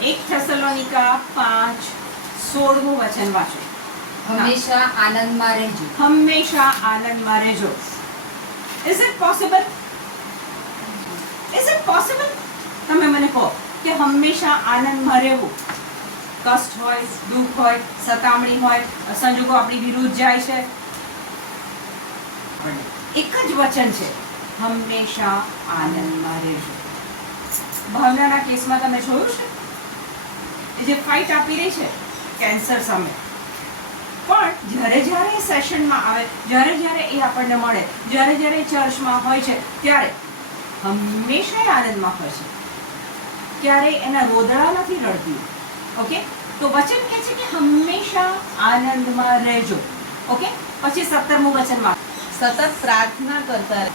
1 થેસલોનિકા 5:16 વચન વાંચો. હંમેશા આનંદમાં રહેજો. હંમેશા આનંદમાં રહેજો. Is it possible? Is it possible? તમે મને કહો કે હંમેશા આનંદમાં રહેવું. કષ્ટ હોય, દુઃખ હોય, સતામણી હોય, સંજોગો આપણી વિરુદ્ધ જાય છે, એક જ વચન છે, હંમેશા આનંદમાં રહેજો. ભાવનાના કેસમાં તમે જોયું છે એ જે ફાઇટ આપી રહી છે કેન્સર સામે, પણ જ્યારે એ સેશનમાં આવે, જ્યારે એ આપણને મળે, જ્યારે ચર્ચમાં હોય છે, ત્યારે હંમેશા આનંદમાં હોય છે. ક્યારેય એના રોદડા નથી રડતી. ઓકે, તો વચન કહે છે કે હંમેશા આનંદમાં રહેજો. ઓકે, પછી 17મું વચનમાં સતત પ્રાર્થના કરતા રહે.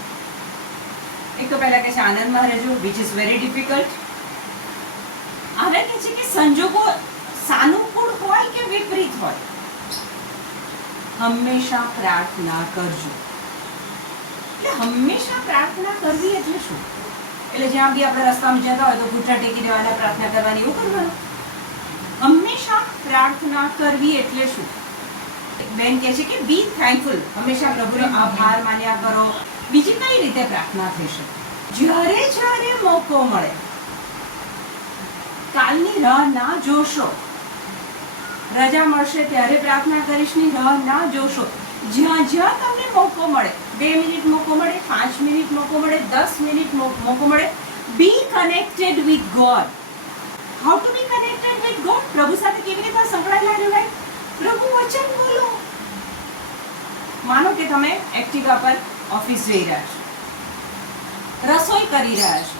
એક તો પહેલા કહે છે આનંદમાં રહેજો, which is very difficult. હવે કહે છે કે સંજોગો સાનુકૂળ હોય કે વિપરીત હોય, હંમેશા પ્રાર્થના કરજો. એટલે હંમેશા પ્રાર્થના કરવી એટલે શું? એટલે જ્યાં બી આપણે રસ્તામાં જતા હોય તો ઘૂંટણ ટેકી દેવાના, પ્રાર્થના કરવાની, એવું કરવાનું. હંમેશા પ્રાર્થના કરવી એટલે શું? બેન કહે છે કે બી થેન્કફુલ, હંમેશા પ્રભુનો આભાર માન્યા કરો. બીજી કઈ રીતે પ્રાર્થના થઈ શકે? જ્યારે મોકો મળે, કાલની રાહ ના જોશો. રજા મળશે ત્યારે પ્રાર્થના કરીશની રાહ ના જોશો. જ્યાં તમને મોકો મળે, 2 મિનિટ મોકો મળે, 5 મિનિટ મોકો મળે, 10 મિનિટ મોકો મળે, be connected with God. How to be connected with God? પ્રભુ સાથે કેવી રીતે સંકળાયેલા રહેવાય? પ્રભુ વચન બોલો. માનો કે તમે એક્ટિવા પર ઓફિસ જઈ રહ્યા છો, રસોઈ કરી રહ્યા છો,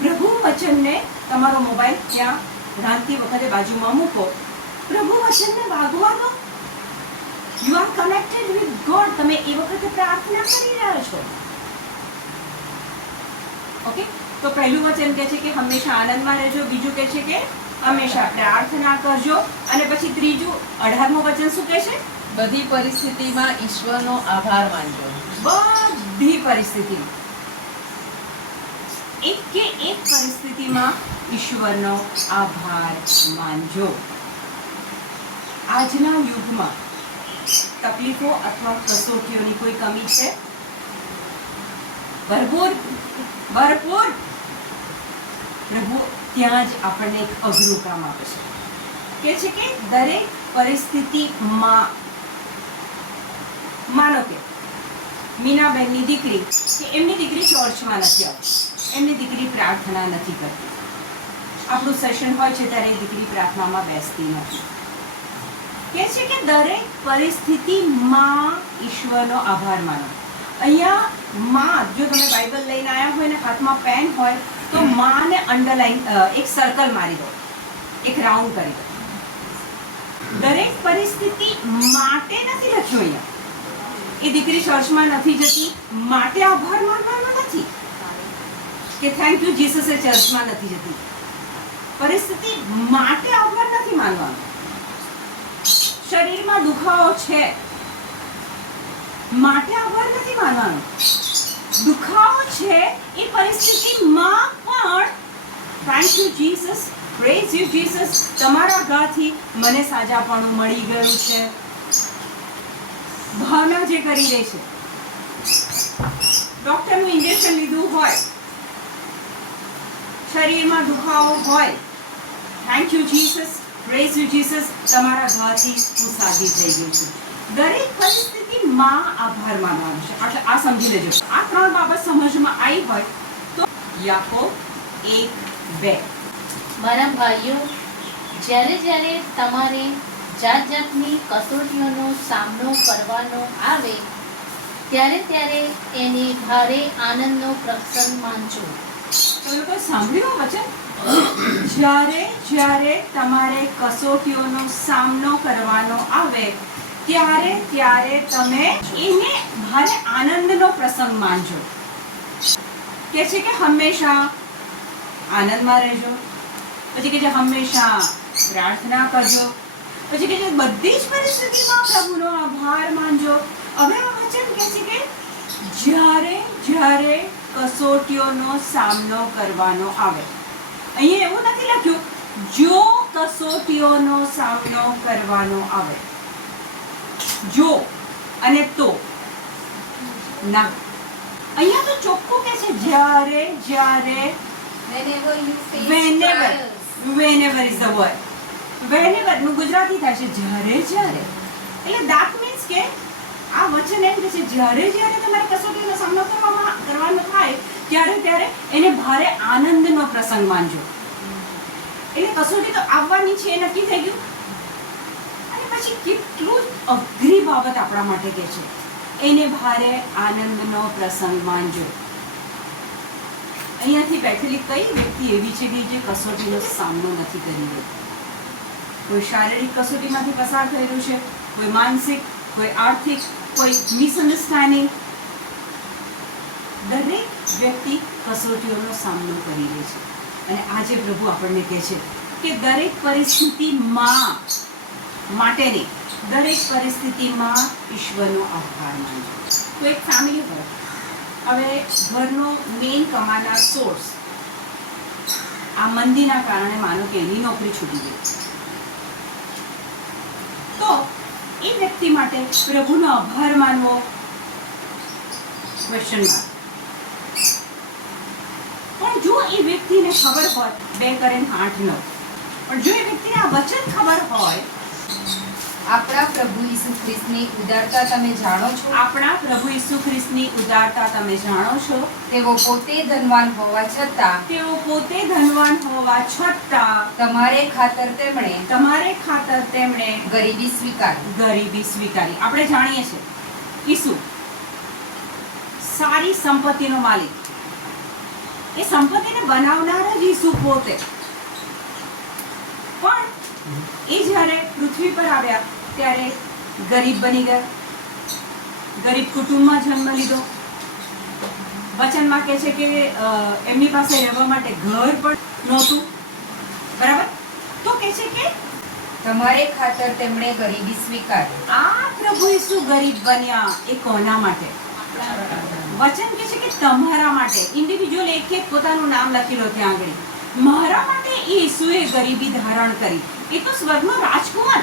પ્રભુ વચનને તમારો મોબાઈલ ત્યાં રાંધતી વખતે બાજુમાં મૂકો, પ્રભુ વચનને વાગવા દો. You are connected with God. તમે એ વખતે પ્રાર્થના કરી રહ્યા છો. ઓકે, તો પહેલું વચન કહે છે કે હંમેશા આનંદમાં રહેજો. બીજું કહે છે કે હંમેશા પ્રાર્થના કરજો. અને પછી ત્રીજું 18મું વચન શું કહે છે? બધી પરિસ્થિતિમાં ઈશ્વરનો આભાર માનજો. બધી પરિસ્થિતિમાં, એક પરિસ્થિતિમાં ઈશ્વરનો આભાર માનજો. આજના યુગમાં તકલીફો અથવા કસોટીઓની કોઈ કમી છે? ભરપૂર. પ્રભુ ત્યાં જ આપણને એક અઘરું કામ આપે છે. કે છે કે દરેક પરિસ્થિતિમાં, માનો કે મીનાબેનની દીકરી, કે એમની દીકરી ચર્ચમાં નથી આવતી, એમની દીકરી પ્રાર્થના નથી કરતી. આપણું સેશન હોય છે ત્યારે એ દીકરી પ્રાર્થનામાં બેસતી નથી. કે છે કે દરેક પરિસ્થિતિમાં ઈશ્વરનો આભાર માનો. અહીંયા માં, જો તમે બાઇબલ લઈને આવ્યા હોય ને હાથમાં પેન હોય તો માને અંડરલાઈન, એક સર્કલ મારી દો, એક રાઉન્ડ કરી દો. દરેક પરિસ્થિતિ માટે નથી લખ્યું અહીંયા. એ દીકરી ચર્ચમાં નથી જતી માટે આભાર માનવાનો નથી કે થેન્ક યુ જીસસ એ ચર્ચમાં નથી જતી. પરિસ્થિતિ માટે આભાર નથી માનવાનો. શરીરમાં દુખાવો છે માટે આભાર નથી માનવાનો. દુખાવો છે એ પરિસ્થિતિમાં પણ thank you Jesus, praise you Jesus, તમારા ઘાથી મને સાજાપણું મળી ગયું છે. ભાવના જે કરી રહી છે, ડોક્ટરનું ઇન્જેક્શન લીધું હોય, શરીરમાં દુખાવો હોય, thank you Jesus, praise you Jesus, તમારા ઘાથી હું સાજી થઈ ગઈ છું. દરેક પરિસ્થિતિમાં આભાર માનવાનો છે. એટલે આ સમજી લેજો. આ 3 બાબત સમજમાં આવી હોય તો યાકોબ 1:2. મારા ભાઈઓ, જ્યારે તમારે જાતની કસોટીઓનો સામનો કરવાનો આવે ત્યારે એને ભારે આનંદનો પ્રસંગ માનજો. તમે લોકો સાંભળ્યું વચન? જ્યારે તમારે કસોટીઓનો સામનો કરવાનો આવે ત્યારે તમે એને ભારે આનંદનો પ્રસંગ માનજો. કે છે કે હંમેશા આનંદમાં રહેજો. પછી કે છે હંમેશા પ્રાર્થના કરજો. પછી કે છે બધી જ પરિસ્થિતિમાં પ્રભુનો આભાર માનજો. હવે આ વચન કહે છે કે જ્યારે કસોટીઓનો સામનો કરવાનો આવે, અહીંયા એવું નથી લખ્યું જો કસોટીઓનો સામનો કરવાનો આવે. જો અને તો ના, અહીંયા તો ચોખ્ખું કે છે જ્યારે જ્યારે Whenever you face whenever trials. whenever is the word. whenever નું ગુજરાતી થાય છે જ્યારે જ્યારે. એટલે that means કે આ વચન એમ કહે છે જ્યારે જ્યારે તમારે કસોટીનો સામનો કરવાનો થાય ત્યારે ત્યારે એને ભારે આનંદનો પ્રસંગ માનજો. એટલે કસોટી તો આવવાની છે એ નક્કી થઈ ગયું. અને પછી કેટલું અઘરી બાબત આપણા માટે કે છે એને ભારે આનંદનો પ્રસંગ માનજો. અહીંયાથી બેઠેલી કઈ વ્યક્તિ એવી છે કે જે કસોટીનો સામનો નથી કરી રહી? કોઈ શારીરિક કસોટીમાંથી પસાર થઈ રહ્યું છે, કોઈ માનસિક, કોઈ આર્થિક, કોઈ મિસઅન્ડરસ્ટેન્ડિંગ. દરેક વ્યક્તિ કસોટીઓનો સામનો કરી રહી છે. અને આજે પ્રભુ આપણને કહે છે કે દરેક પરિસ્થિતિમાં માટેની દરેક પરિસ્થિતિમાં ઈશ્વરનો આભાર માનજો. તો એક ફેમિલી હોય, હવે ઘરનો મેઇન કમાનાર સોર્સ આ મંદીના કારણે માનો કે એની નોકરી છૂટી ગઈ, તો એ વ્યક્તિ માટે પ્રભુનો આભાર માનવો ક્વેશ્ચન માર્ક. પણ જો એ વ્યક્તિને ખબર હોય 2 Corinthians 8:9, પણ જો એ વ્યક્તિને આ વચન ખબર હોય આપણા પ્રભુ ઈસુ ખ્રિસ્તની ઉદારતા તમે જાણો છો, આપણા પ્રભુ ઈસુ ખ્રિસ્તની ઉદારતા તમે જાણો છો, તેઓ પોતે ધનવાન હોવા છતાં તેઓ પોતે ધનવાન હોવા છતાં તમારે ખાતર તેમણે ગરીબી સ્વીકારી. ગરીબી સ્વીકારી. આપણે જાણીએ છીએ ઈસુ સારી સંપત્તિનો માલિક, એ સંપત્તિને બનાવનાર જ ઈસુ પોતે. પણ એ જ્યારે પૃથ્વી પર આવ્યા ત્યારે ગરીબ બની ગયા, ગરીબ કુટુંબમાં જન્મ લીધો. વચનમાં કહે છે કે એમની પાસે રહેવા માટે ઘર પણ નહોતું, બરાબર? તો કહે છે કે તમારે ખાતર તેમણે ગરીબી સ્વીકારી. આ પ્રભુ ઈસુ ગરીબ બન્યા એ કોના માટે? વચન કહે છે કે તમારા માટે. ઇન્ડિવિજ્યુઅલ એક એક પોતાનું નામ લખી લો ત્યાં આગળ. મારા માટે ઈસુએ ગરીબી ધારણ કરી. એ તો સ્વર્ગનો રાજકુમાર,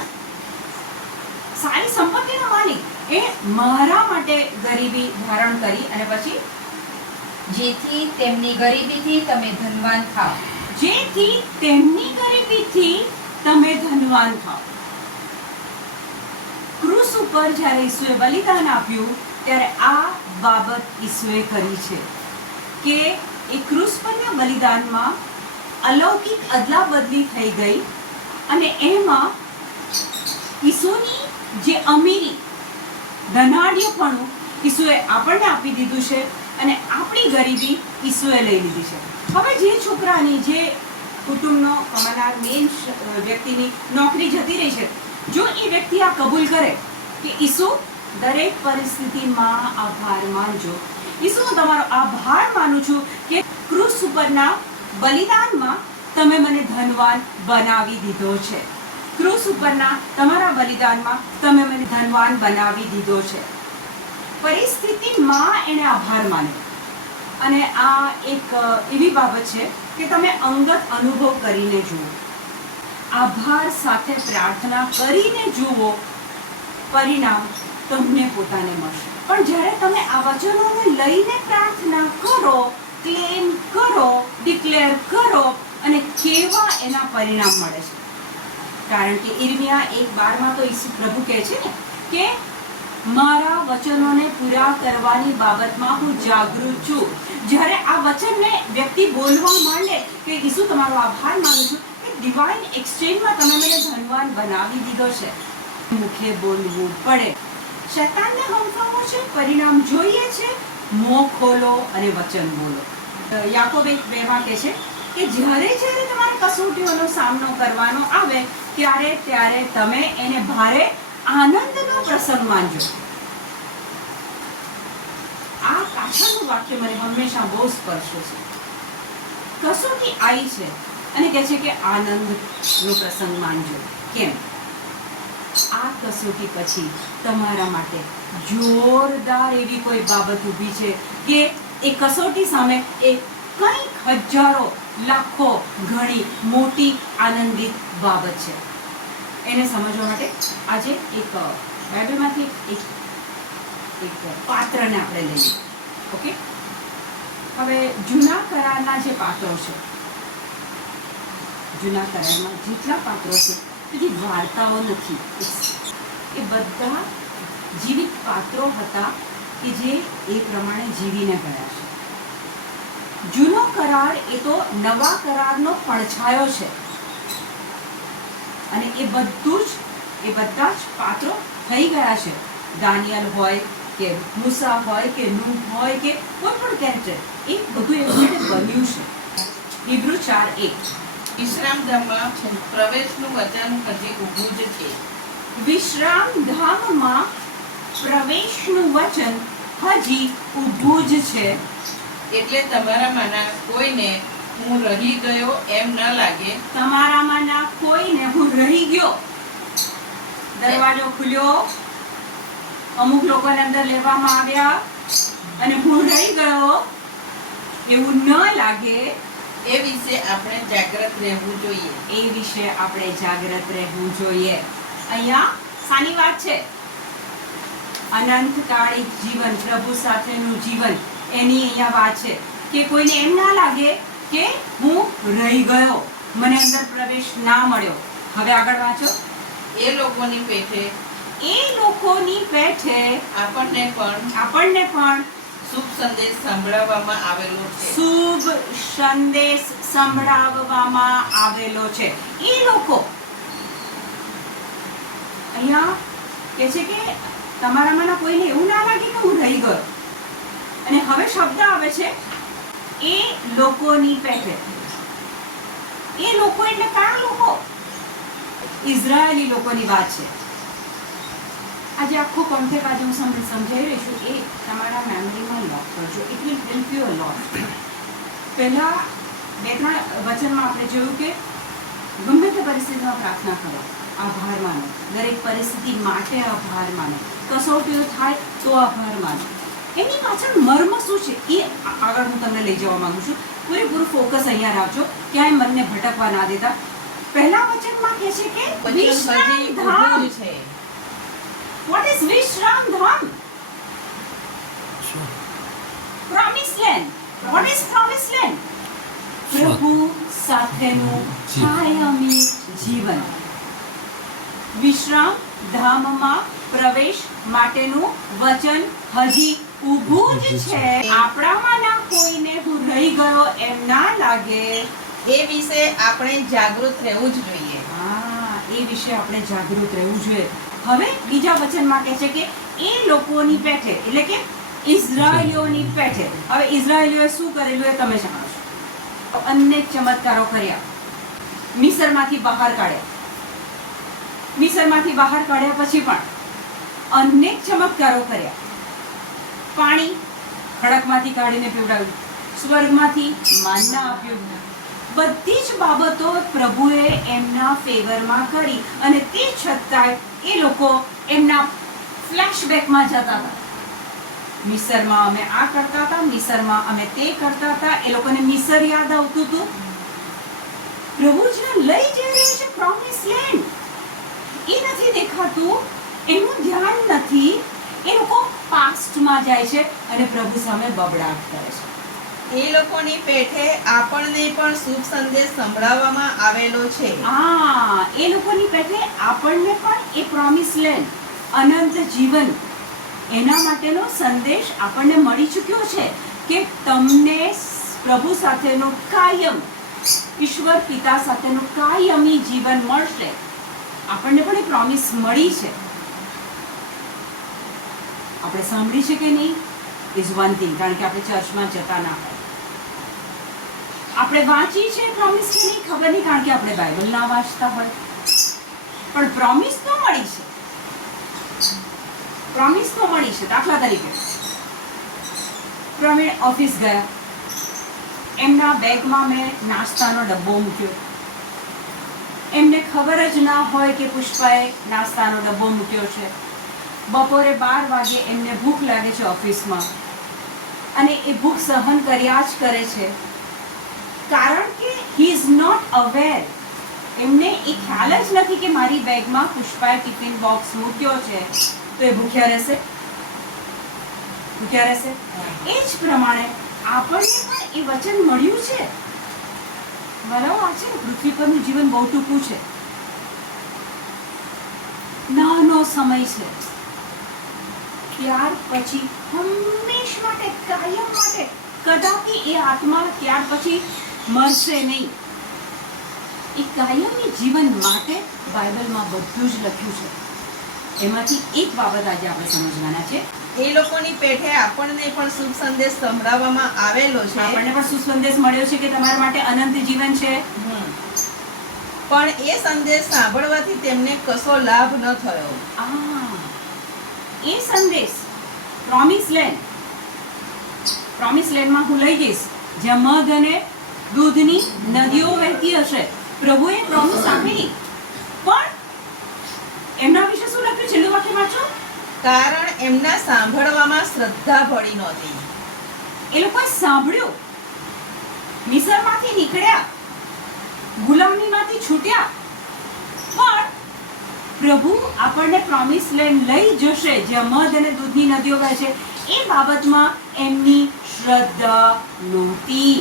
સારી સંપત્તિનો માલિક, એ મારા માટે ગરીબી ધારણ કરી. અને પછી જેથી તેમની ગરીબીથી તમે ધનવાન થાઓ. જેથી તેમની ગરીબીથી તમે ધનવાન થાઓ. ક્રૂસ ઉપર જ્યારે ઈસુએ બલિદાન આપ્યું ત્યારે આ બાબત ઈસુએ કરી છે કે એ ક્રૂસ પરના બલિદાનમાં અલૌકિક અદલા બદલી થઈ ગઈ. અને એમાં ઈસુની જે અમીરી, ધનાઢ્યપણું ઈસુએ આપણને આપી દીધું છે અને આપણી ગરીબી ઈસુએ લઈ લીધી છે. હવે જે છોકરાની, જે કુટુંબનો કમાનાર મેઇન વ્યક્તિની નોકરી જતી રહી છે, જો એ વ્યક્તિ આ કબૂલ કરે કે ઈસુ દરેક પરિસ્થિતિમાં આભાર માનજો, ઈસુ હું તમારો આભાર માનું છું કે ક્રૂસ ઉપરના બલિદાનમાં તમે મને ધનવાન બનાવી દીધો છે. ક્રૂસ ઉપરના તમારા બલિદાનમાં તમે મને ધનવાન બનાવી દીધો છે. પરિસ્થિતિમાં એને આભાર માન્યો. અને આ એક એવી બાબત છે કે તમે અંગત અનુભવ કરીને જુઓ, આભાર સાથે પ્રાર્થના કરીને જુઓ, પરિણામ તમને પોતાને મળશે. પણ જ્યારે તમે આ વચનોને લઈને પ્રાર્થના કરો, ક્લેમ કરો, ડિક્લેર કરો, અને કેવા એના પરિણામ મળે છે. કારણ કે ઇર્મિયા 1:12 તો ઈસુ પ્રભુ કહે છે ને કે મારા વચનોને પૂરા કરવાની બાબતમાં હું જાગૃત છું. જ્યારે આ વચનને વ્યક્તિ બોલવા માંડે કે ઈસુ તમારો આભાર માનું છું કે ડિવાઇન એક્સચેન્જમાં તમે મને ધનવાન બનાવી દીધો છે, મુખે બોલવું પડે. શૈતાનને હંફાવો છે, પરિણામ જોઈએ છે, મોં ખોલો અને વચન બોલો. યાકોબ 1:2 કહે છે કે જ્યારે જ્યારે તમારે કસોટીઓનો સામનો કરવાનો આવે ત્યારે ત્યારે તમે એને ભારે આનંદનો પ્રસંગ માનજો. આ પાછળનું વાક્ય મને હંમેશા બહુ સ્પર્શે છે. કસોટી આવી છે અને કહે છે કે આનંદનો પ્રસંગ માનજો. કેમ? આ કસોટી પછી તમારા માટે જોરદાર એવી કોઈ બાબત ઊભી છે કે એ કસોટી સામે એ કંઈક હજારો લાખો ગણી મોટી આનંદિત બાબત છે. એને સમજવા માટે આજે એક બાઇબલમાંથી એક પાત્રને આપણે લઈએ. ઓકે, હવે જૂના કરારના જે પાત્રો છે, જૂના કરારમાં જેટલા પાત્રો છે બધી વાર્તાઓ નથી, એ બધા જીવિત પાત્રો હતા કે જે એ પ્રમાણે જીવીને ગયા છે. જૂનો કરાર એ તો નવા કરારનો પડછાયો છે અને એ બધા જ પાત્રો થઈ ગયા છે. દાનિયલ હોય કે મૂસા હોય કે નૂહ હોય કે કોઈ પણ કેરેક્ટર, એ બધું એવું બન્યું છે. હિબ્રુ 4:1 વિશ્રામધામમાં પ્રવેશનું વચન હજી ઊભું જ છે. વિશ્રામધામમાં પ્રવેશનું વચન હજી ઊભું જ છે. એટલે તમારામાંના કોઈને હું રહી ગયો એમ ન લાગે. તમારામાંના કોઈને હું રહી ગયો, દરવાજો ખુલ્યો, અમુક લોકોને અંદર લેવામાં આવ્યા અને હું રહી ગયો એવું ન લાગે. એ વિશે આપણે જાગૃત રહેવું જોઈએ. એ વિશે આપણે જાગૃત રહેવું જોઈએ. અહીંયા સાની વાત છે? અનંતકાળી જીવન, પ્રભુ સાથેનું જીવન, એની અહીંયા વાત છે કે કોઈને એમ ના લાગે કે હું રહી ગયો, મને અંદર પ્રવેશ ના મળ્યો. હવે આગળ વાંચો. એ લોકોની પેઠે આપણને પણ શુભ સંદેશ સંભળાવવામાં આવેલો છે. શુભ સંદેશ સંભળાવવામાં આવેલો છે. એ લોકો અહીંયા કહે છે કે તમારામાંના કોઈને એવું ના લાગે કે હું રહી ગયો. અને હવે શબ્દ આવે છે એ લોકોની પેઠે. એ લોકો એટલે કયા લોકો? ઇઝરાયેલી લોકોની વાત છે. આજે આખો કોન્સેપ્ટ આજે હું સમજાવી રહી છું, એ તમારા મેમરીમાં લોક કરજો. It will help you a lot. પહેલા 2-3 વચનમાં આપણે જોયું કે ગમે તે પરિસ્થિતિમાં પ્રાર્થના કરો, આભાર માનો, દરેક પરિસ્થિતિ માટે આભાર માનો, કસોટીઓ થાય તો આભાર માનો. એની પાછળ મર્મ શું છે એ આગળ હું તમને લઈ જવા માંગુ છું. પૂરેપૂરું ફોકસ અહીંયા રાખજો, ક્યાંય મનને ભટકવા ના દેતા. પહેલા વચનમાં કહે છે કે વચન હજી વિશ્રામધામ. ઊભું જ છે. What is Vishrambham? Promised land. What is promised land? પ્રભુ સાથેનું કાયમી જીવન. વિશ્રામ ધામમાં પ્રવેશ માટેનું વચન હજી ઊભું જ છે. આપણામાંના કોઈને હું રહી ગયો એમ ના લાગે. એ વિશે આપણે જાગૃત રહેવું જ જોઈએ. એ વિશે આપણે જાગૃત રહેવું જોઈએ. હવે બીજા વચનમાં કહે છે કે એ લોકોની પેઠે, એટલે કે ઇઝરાયલીઓની પેઠે. હવે ઇઝરાયલીઓએ શું કરેલું એ તમે જાણો છો. અનેક ચમત્કારો કર્યા, મિસરમાંથી બહાર કાઢ્યા. મિસરમાંથી બહાર કાઢ્યા પછી પણ અનેક ચમત્કારો કર્યા. પાણી ખડકમાંથી કાઢીને પીવડાવ્યું, સ્વર્ગમાંથી માનના આપ્યું. બધી જ બાબતો પ્રભુએ એમના ફેવરમાં કરી અને તે છતાંય એ લોકો એમના ફ્લેશબેકમાં જતા હતા. મિસરમાં અમે આ કરતા હતા, મિસરમાં અમે તે કરતા હતા. એ લોકોને મિસર યાદ આવતું હતું. પ્રભુ જેને લઈ જઈ રહ્યો છે પ્રોમિસ લેન્ડ, એ નથી દેખાતું, એનું ધ્યાન નથી. એ લોકો પાસ્ટમાં જાય છે અને પ્રભુ સામે બબડાટ કરે છે. એ લોકોની પેઠે આપણને પણ શુભ સંદેશ સંભળાવવામાં આવેલો છે. એ લોકોની પેઠે આપણને પણ એ પ્રોમિસ લેન્ડ, અનંત જીવન, એના માટેનો સંદેશ આપણને મળી ચૂક્યો છે કે તમને પ્રભુ સાથેનો કાયમ, ઈશ્વર પિતા સાથેનું કાયમી જીવન મળશે. આપણને પણ એ પ્રોમિસ મળી છે. આપણે સાંભળી છે કે નહીં ઇઝ વન થિંગ, કારણ કે આપણે ચર્ચમાં જતા ના હોય. આપણે વાંચી છે પ્રોમિસ કે નહીં ખબર નહીં, કારણ કે આપણે બાઇબલ ના વાંચતા હોય. પણ પ્રોમિસ તો મળી છે. પ્રોમિસ તો મળી છે. દાખલા તરીકે પ્રવીણ ઓફિસ ગયા, એમના બેગમાં મેં નાસ્તાનો ડબ્બો મૂક્યો. એમને ખબર જ ના હોય કે પુષ્પાએ નાસ્તાનો ડબ્બો મૂક્યો છે. બપોરે 12 વાગે એમને ભૂખ લાગે છે ઓફિસમાં, અને એ ભૂખ સહન કર્યા જ કરે છે. કારણ કે હી ઇઝ નોટ અવેર. એમને એ ખ્યાલ જ નથી કે મારી બેગમાં પુષ્પાએ ટિફિન બોક્સ મૂક્યો છે, તો એ ભૂખ્યા રહેશે? ભૂખ્યા રહેશે? એ જ પ્રમાણે આપણને પણ એ વચન મળ્યું છે. બરાબર, આ છે ને, પૃથ્વી પરનું જીવન બહુ ટૂંકું છે, નાનો સમય છે. ત્યાર પછી હંમેશ માટે, કાયમ માટે કદાપી એ આત્મા ત્યાર પછી મરશે નહીં. એ કાયમી જીવન માટે બાઇબલમાં બધું જ લખ્યું છે. એમાંથી એક બાબત આજે આપણે સમજવાના છે. એ લોકોની પેઠે આપણને પણ શુભ સંદેશ સંભળાવવામાં આવેલો છે. આપણને પણ સુસંદેશ મળ્યો છે કે તમારા માટે અનંત જીવન છે. પણ એ સંદેશ સાંભળવાથી તેમને કશો લાભ ન થયો. એ સંદેશ પ્રોમિસ લેન્ડમાં હું લઈ જઈશ, જ્યાં મધ અને દૂધની નદીઓ વહેતી હશે. પ્રભુએ પ્રોમિસ આપેલી, પણ એમના વિશે શું લખ્યું? છેલ્લું વાક્ય વાંચો. કારણ એમના સાંભળવામાં શ્રદ્ધા પડી નહોતી. એ લોકોએ સાંભળ્યું, મિસરમાંથી નીકળ્યા, ગુલામીમાંથી છૂટ્યા, પણ પ્રભુ આપણને પ્રોમિસ લેન્ડ લઈ જશે જ્યાં મધ અને દૂધની નદીઓ વહેશે, એ બાબતમાં એમની શ્રદ્ધા નહોતી.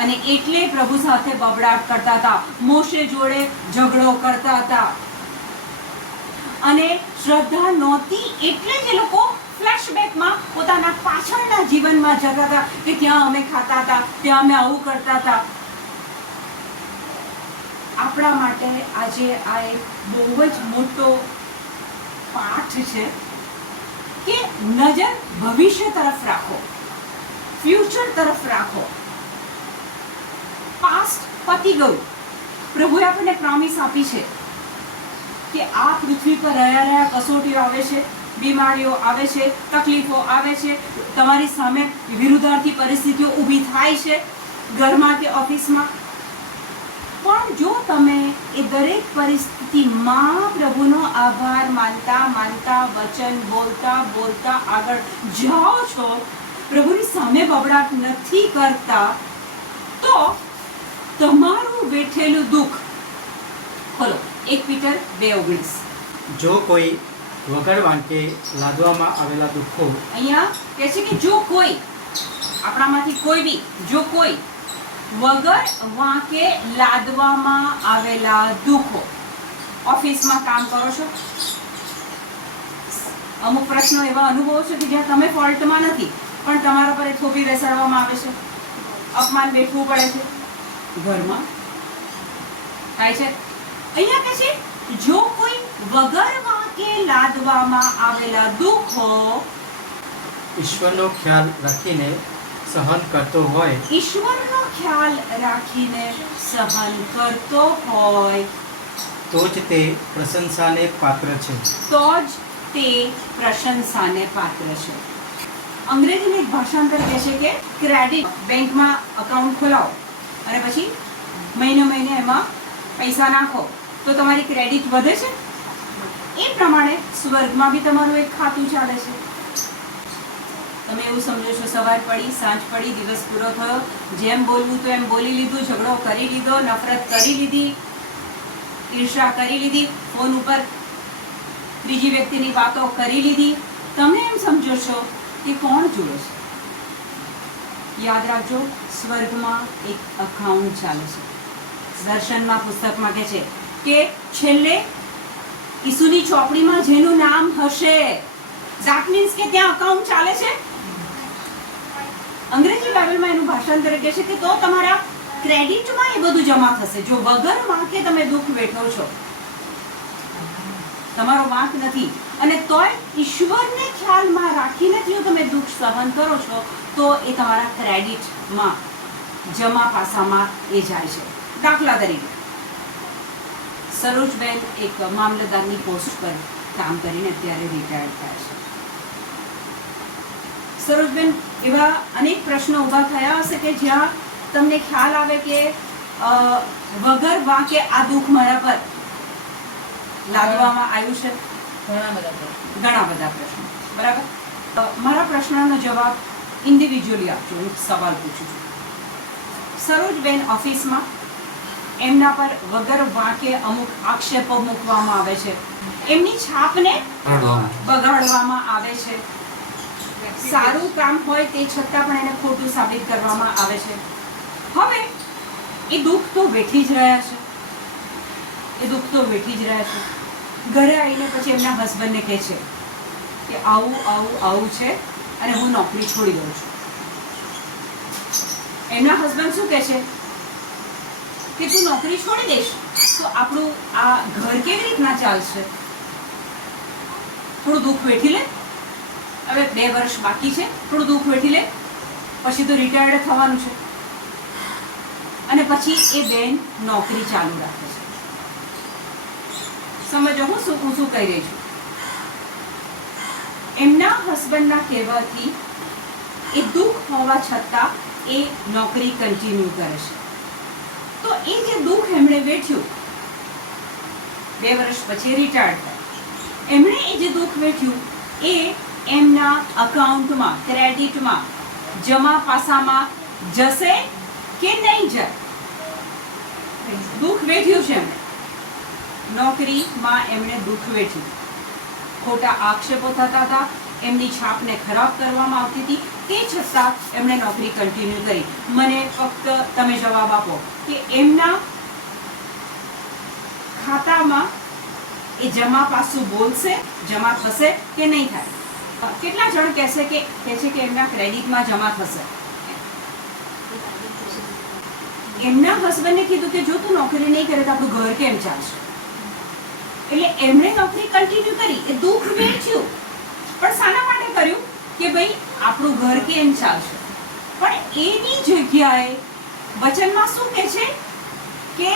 અને એટલે પ્રભુ સાથે બબડાટ કરતા હતા, મોશે જોડે ઝઘડો કરતા હતા. અને શ્રદ્ધા નહોતી એટલે જ એ લોકો ફ્લેશબેકમાં પોતાના પાછળના જીવનમાં જતા હતા કે ત્યાં અમે ખાતા હતા, ત્યાં અમે આવું કરતા હતા. આપણા માટે આજે આ એક બહુ જ મોટો પાઠ છે કે નજર ભવિષ્ય તરફ રાખો, ફ્યુચર તરફ રાખો. પાસ્ટ પતી ગયું. પ્રભુએ આપણને પ્રોમિસ આપી છે કે આ પૃથ્વી પર રહ્યા કસોટીઓ આવે છે, બીમારીઓ આવે છે, તકલીફો આવે છે, તમારી સામે વિરુદ્ધાર્થી પરિસ્થિતિઓ ઊભી થાય છે, ઘરમાં કે ઓફિસમાં. પણ જો તમે એ દરેક પરિસ્થિતિમાં પ્રભુનો આભાર માનતા માનતા, વચન બોલતા બોલતા આગળ જાઓ છો, પ્રભુની સામે બબડાટ નથી કરતા, તો તમારું વેઠેલું દુઃખ, ખોલો 1 પીટર 2:19. જો કોઈ વગર વાંકે લાદવામાં આવેલા દુઃખો, અહીંયા કહે છે કે જો કોઈ, આપણામાંથી કોઈ બી, જો કોઈ વગર વાંકે લાદવામાં આવેલા દુઃખો. ઓફિસમાં કામ કરો છો, અમુક પ્રશ્નો એવા અનુભવો છે કે જ્યાં તમે ફોલ્ટમાં નથી, પણ તમારા પર એ થોપી બેસાડવામાં આવે છે, અપમાન વેઠવું પડે છે. ઘરમાં થાય છે. અહીંયા કહે છે જો કોઈ વગર વાંકે લાદવામાં આવેલા દુઃખો ઈશ્વરનો ખ્યાલ રાખીને સહન કરતો હોય, ઈશ્વરનો ખ્યાલ રાખીને સહન કરતો હોય, તો જ તે પ્રશંસાને પાત્ર છે. તો જ તે પ્રશંસાને પાત્ર છે. અંગ્રેજીનું એક ભાષાંતર કહે છે કે ક્રેડિટ બેંકમાં અકાઉન્ટ ખોલાવો અને પછી મહિને એમાં પૈસા નાખો તો તમારી ક્રેડિટ વધે છે. એ પ્રમાણે સ્વર્ગમાં બી તમારું એક ખાતું ચાલે છે. તમે એવું સમજો છો, સવાર પડી, સાંજ પડી, દિવસ પૂરો થયો, જેમ બોલવું તો એમ બોલી લીધું, ઝઘડો કરી લીધો, નફરત કરી લીધી, ઈર્ષા કરી લીધી, ફોન ઉપર ત્રીજી વ્યક્તિની વાતો કરી લીધી. તમે એમ સમજો છો કે કોણ જુએ છે? યાદ રાખજો, સ્વર્ગમાં એક અકાઉન્ટ ચાલે છે. દર્શનમાં પુસ્તકમાં કહે છે કે છેલ્લે ઈસુની ચોપડીમાં જેનું નામ હશે, that means કે ત્યાં અકાઉન્ટ ચાલે છે. અંગ્રેજી બાઇબલમાં એનું ભાષાંતર કહે છે કે તો તમારા ક્રેડિટમાં એ બધું જમા થશે. જો વગર વાંકે તમે દુઃખ વેઠો છો, તમારો વાંક નથી, અને તોય ઈશ્વરને ખ્યાલમાં રાખીને જો તમે દુઃખ સહન કરો છો, તો એ તમારા ક્રેડિટમાં, જમા પાસામાં એ જાય છે. દાખલા તરીકે સરોજબેન એક મામલતદારની પોસ્ટ પર કામ કરીને અત્યારે રિટાયર્ડ થયા છે. સરોજબેન, એવા અનેક પ્રશ્નો ઊભા થયા હશે કે જ્યાં તમને ખ્યાલ આવે કે વગર વાંકે આ દુઃખ મારા પર લાદવામાં આવ્યું છે. ઘણા બધા પ્રશ્નો, બરાબર. મારા પ્રશ્નનો જવાબ ઇન્ડિવિજ્યુઅલી આપજો. હું સવાલ પૂછું છું. સરોજબેન ઓફિસમાં એમના પર વગર વાંકે અમુક આક્ષેપો મૂકવામાં આવે છે, એમની છાપને બગાડવામાં આવે છે, સારું કામ હોય તે છતાં પણ એને ખોટું સાબિત કરવામાં આવે છે. હવે એ દુઃખ તો વેઠી જ રહ્યા છે. ઘરે આવીને પછી એમના હસબન્ડને કહે છે કે આવું છે અને હું નોકરી છોડી દઉં છું. એમના હસબન્ડ શું કહે છે કે તું નોકરી છોડી દઈશ તો આપણું આ ઘર કેવી રીતના ચાલશે? થોડું દુઃખ વેઠી લે, હવે 2 વર્ષ બાકી છે, થોડું દુઃખ વેઠી લે, પછી તો રિટાયર્ડ થવાનું છે. અને પછી એ બેન નોકરી ચાલુ રાખે છે. સમજો હું શું કહી રહી છું. એમના હસબન્ડના કહેવાથી એ દુઃખ હોવા છતાં એ નોકરી કન્ટિન્યુ કરે છે. તો એ જે દુઃખ એમણે વેઠ્યું, 2 વર્ષ પછી રિટાયર્ડ થાય, એમણે એ જે દુઃખ વેઠ્યું એ એમના અકાઉન્ટમાં, ક્રેડિટમાં, જમા પાસામાં જશે કે નહીં જાય? દુઃખ વેઠ્યું છે એમણે, નોકરીમાં એમણે દુઃખ વેઠ્યું, ખોટા આક્ષેપો થતા હતા, એમની છાપને ખરાબ કરવામાં આવતી હતી, તે છતાં એમણે નોકરી કન્ટિન્યુ કરી. મને ફક્ત તમે જવાબ આપો કે એમના ખાતામાં એ જમા પાસું બોલશે, જમા થશે કે નહીં થાય? કેટલા જણ કહે છે કે એમના ક્રેડિટમાં જમા થશે? એમના હસબન્ડને કીધું કે જો તું નોકરી નહીં કરે તો આપણું ઘર કેમ ચાલશે? એટલે એમણે નોકરી કન્ટિન્યુ કરી, એ દુઃખ વેઠ્યું, પણ શાના માટે કર્યું? કે ભાઈ આપણું ઘર કેમ ચાલશે? પણ એની જગ્યાએ વચનમાં શું કહે છે કે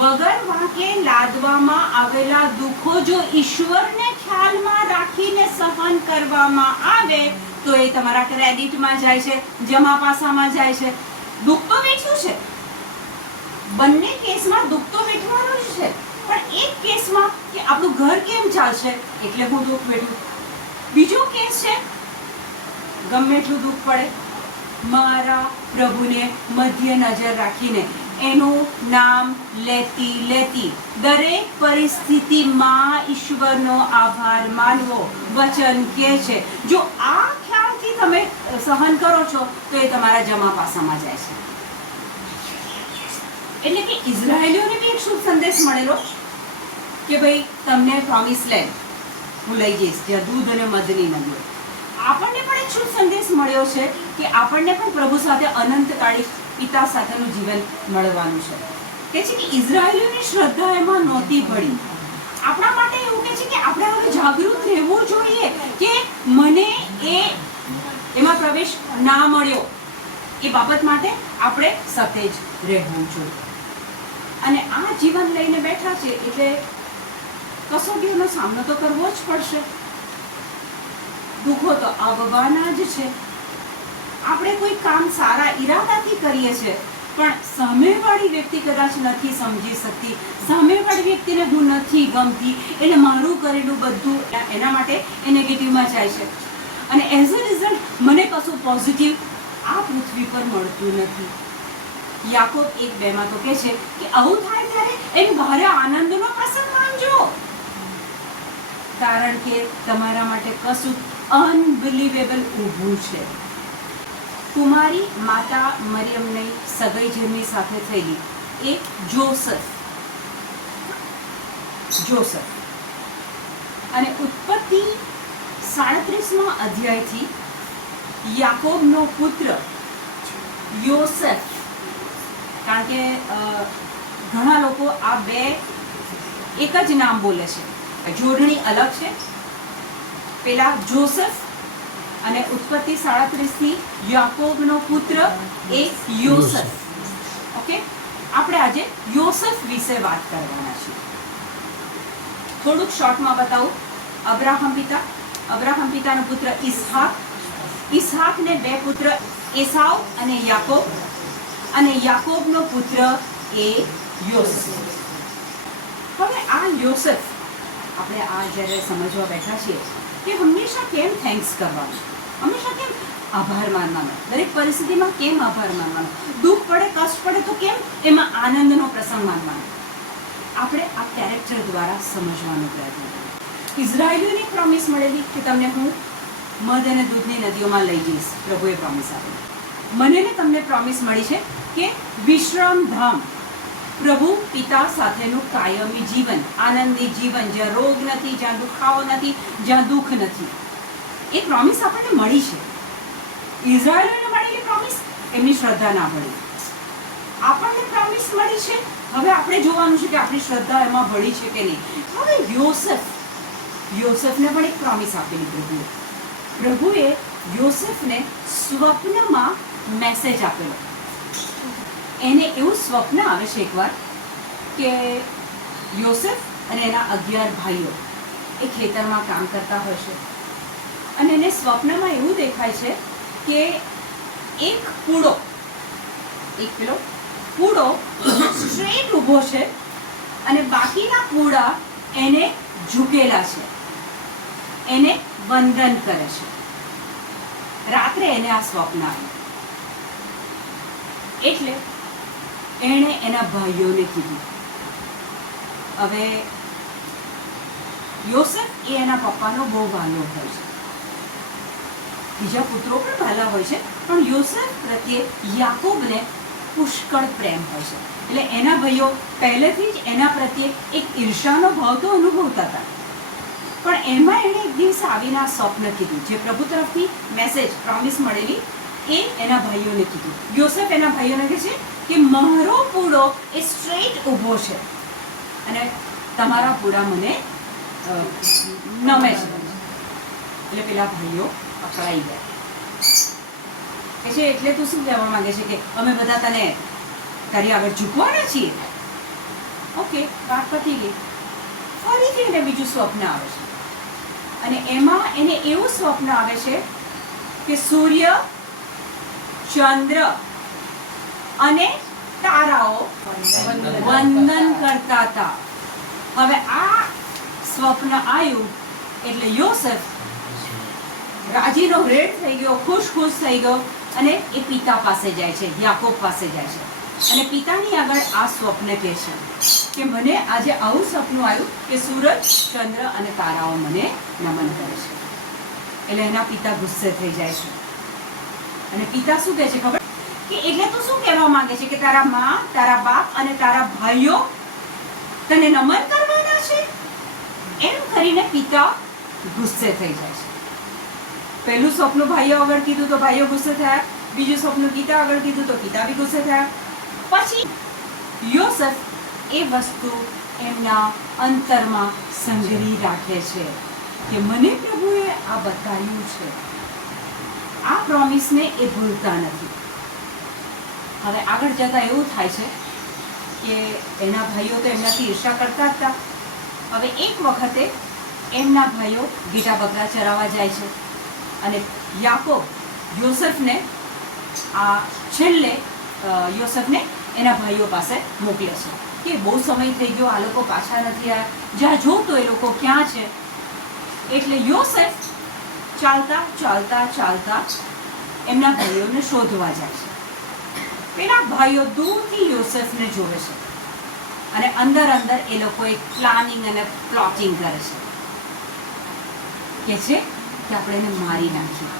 વગર વાંકે લાદવામાં આવેલા દુઃખો જો ઈશ્વરને ખ્યાલમાં રાખીને સહન કરવામાં આવે તો એ તમારા ક્રેડિટમાં જાય છે, જમા પાસામાં જાય છે. દુઃખ તો વેઠ્યું છે, બંને કેસમાં દુઃખ તો વેઠવાનું જ છે, પણ એક કેસમાં કે આપણું ઘર કેમ ચાલશે એટલે હું દુઃખ વેઠું. બીજો કેસ છે ગમે એટલું દુઃખ પડે, મારા પ્રભુને મધ્ય નજર રાખીને એનું નામ લેતી દરેક પરિસ્થિતિમાં ઈશ્વરનો આભાર માનવો. વચન કહે છે જો આ ખ્યાલથી તમે સહન કરો છો તો એ તમારા જમા પાસામાં જાય છે. એટલે કે ઇઝરાયેલીઓને બી એક શુભ સંદેશ મળેલો કે ભાઈ તમને પ્રોમિસ લેન્ડ હું લઈ જઈશ જ્યાં દૂધ અને મધની નદીઓ. આપણને પણ એક શુભ સંદેશ મળ્યો છે કે આપણને પણ પ્રભુ સાથે અનંતકાળી પિતા સાથેનું જીવન મળવાનું છે. કે છે કે ઇઝરાયેલીઓની શ્રદ્ધા એમાં નહોતી પડી. આપણા માટે એવું કે છે કે આપણે હવે જાગૃત રહેવું જોઈએ કે મને એમાં પ્રવેશ ના મળ્યો એ બાબત માટે આપણે સતેજ રહેવું જોઈએ. અને આ જીવન લઈને બેઠા છે એટલે કસોટીઓનો સામનો તો કરવો જ પડશે. દુઃખો તો આવવાના જ છે. આપણે કોઈ કામ સારા ઈરાદાથી કરીએ છીએ પણ સામેવાળી વ્યક્તિ કદાચ નથી સમજી શકતી, સામેવાળી વ્યક્તિને હું નથી ગમતી, એટલે મારું કરેલું બધું એના માટે એ નેગેટિવમાં જાય છે. અને એઝ અ રિઝલ્ટ મને કશું પોઝિટિવ આ પૃથ્વી પર મળતું નથી. યાકોબ 1:2 તો કહે છે કે આવું થાય ત્યારે એમ ભારે આનંદનો પ્રસંગ માનજો, કારણ કે તમારા માટે કશું અનબિલીવેબલ ઊભું છે. કુમારી માતા મરિયમની સગાઈ જેમની સાથે થયેલી એ જોસફ અને ઉત્પત્તિ 37મા અધ્યાયથી યાકોબનો પુત્ર યોસેફ, કારણ કે ઘણા લોકો આ બે એક જ નામ બોલે છે, જોડણી અલગ છે. પેલા જોસેફ અને ઉત્પત્તિ 37થી યાકોબનો પુત્ર એ યોસેફ. ઓકે, આપણે આજે યોસેફ વિશે વાત કરવાના છીએ. થોડુંક શોર્ટમાં બતાવું. અબ્રાહમ પિતાનો પુત્ર ઈસહાકને 2 પુત્ર એસાવ અને યાકોબ, અને યાકોબનો પુત્ર એ યોસેફ. હવે આ યોસેફ આપણે આ જ્યારે સમજવા બેઠા છીએ કે હંમેશા કેમ થેન્ક્સ કરવાનું, હંમેશા કેમ આભાર માનવાનો, દરેક પરિસ્થિતિમાં કેમ આભાર માનવાનો, દુઃખ પડે કષ્ટ પડે તો કેમ એમાં આનંદનો પ્રસંગ માનવાનો. આપણે આ કેરેક્ટર દ્વારા સમજવાનો પ્રયત્ન કરીએ. ઇઝરાયલીઓને એક પ્રોમિસ મળેલી કે તમને હું મધ અને દૂધની નદીઓમાં લઈ જઈશ. પ્રભુએ પ્રોમિસ આપેલી. મને ને તમને પ્રોમિસ મળી છે કે વિશ્રામધામ, પ્રભુ પિતા સાથેનું કાયમી જીવન, આનંદી જીવન, જ્યાં રોગ નથી, જ્યાં દુખાવો નથી, જ્યાં દુઃખ નથી. એ પ્રોમિસ આપણને મળી છે. ઇઝરાયલીઓને મળેલી પ્રોમિસ એમની શ્રદ્ધા ના ભળી. આપણને પ્રોમિસ મળી છે, હવે આપણે જોવાનું છે કે આપણી શ્રદ્ધા એમાં ભળી છે કે નહીં. હવે યોસેફને પણ એક પ્રોમિસ આપેલી પ્રભુએ. પ્રભુએ યોસેફને સ્વપ્નમાં મેસેજ આપેલો. એને એવું સ્વપ્ન આવે છે એકવાર કે યોસેફ અને એના 11 ભાઈઓ એ ખેતરમાં કામ કરતા હોય છે અને એને સ્વપ્નમાં એવું દેખાય છે કે એક પૂડો, એક પેલો પૂડો સ્ટ્રેટ ઊભો છે અને બાકીના પૂડા એને ઝૂકેલા છે, એને વંદન કરે છે. રાત્રે એને આ સ્વપ્ન આવ્યું. એટલે એણે એના ભાઈઓને કીધું. હવે યોસેફ એ એના પપ્પાનો બહુ વહાલો હોય છે. બીજા પુત્રો પણ વહાલા હોય છે, પણ યોસેફ પ્રત્યે યાકોબને પુષ્કળ પ્રેમ હોય છે. એટલે એના ભાઈઓ પહેલેથી જ એના પ્રત્યે એક ઈર્ષાનો ભાવ તો અનુભવતા હતા. પણ એમાં એણે એક દિવસે આવીને આ સ્વપ્ન કીધું, જે પ્રભુ તરફથી મેસેજ પ્રોમિસ મળેલી, એ એના ભાઈઓને કીધું. યોસેફ એના ભાઈઓને કહે છે કે મારો પૂડો એ સ્ટ્રેટ ઊભો છે અને તમારા પૂડા મને નમે છે. એટલે પેલા ભાઈઓ અકળાઈ ગયા. કે છે એટલે તું શું કહેવા માંગે છે કે અમે બધા તને તારી આગળ ઝૂકવાના છીએ? ઓકે, વાત પતી ગઈ. ફરીથી એને બીજું સ્વપ્ન આવે છે અને એમાં એને એવું સ્વપ્ન આવે છે કે સૂર્ય, ચંદ્ર અને તારાઓ વંદન કરતા હતા. હવે આ સ્વપ્ન આવ્યું એટલે યોસેફ રાજીનો રેડ થઈ ગયો, ખુશ થઈ ગયો અને એ પિતા પાસે જાય છે, યાકોબ પાસે જાય છે અને પિતાની આગળ આ સ્વપ્ન કહે છે કે મને આજે આવું સપનું આવ્યું કે સૂરજ, ચંદ્ર અને તારાઓ મને નમન કરે છે. એટલે એના પિતા ગુસ્સે થઈ જાય છે અને પિતા શું કહે છે ખબર કે એટલે તું શું કહેવા માંગે છે કે તારા માં, તારા બાપ અને તારા ભાઈઓ તને નમન કરવાના છે? એમ કરીને પિતા ગુસ્સે થઈ જાય છે. પહેલું સ્વપ્ન ભાઈઓ આગળ કીધું તો ભાઈઓ ગુસ્સે થયા, બીજું સ્વપ્ન પિતા આગળ કીધું તો પિતા બી ગુસ્સે થયા. પછી યોસેફ એ વસ્તુ એમના અંતરમાં સંગ્રહી રાખે છે કે મને પ્રભુએ આ બતાવ્યું છે. આ પ્રોમિસને એ ભૂલતા નથી. હવે આગળ જતા એવું થાય છે કે એના ભાઈઓ તો એમનાથી ઈર્ષા કરતા હતા. હવે એક વખતે એમના ભાઈઓ ઘેટા બકરા ચરાવવા જાય છે અને યાકોબ યોસેફને છેલ્લે યોસેફને એના ભાઈઓ પાસે મોકલે છે કે બહુ સમય થઈ ગયો, આ લોકો પાછા નથી આવ્યા, જ્યાં જો તો એ લોકો ક્યાં છે. એટલે યોસેફ ચાલતા ચાલતા ચાલતા એમના ભાઈઓને શોધવા જાય છે. પેલા ભાઈઓ દૂરથી યોસેફને જોવે છે અને અંદર અંદર એ લોકો એક પ્લાનિંગ અને પ્લોટિંગ કરે છે કે આપણે એને મારી નાખીએ.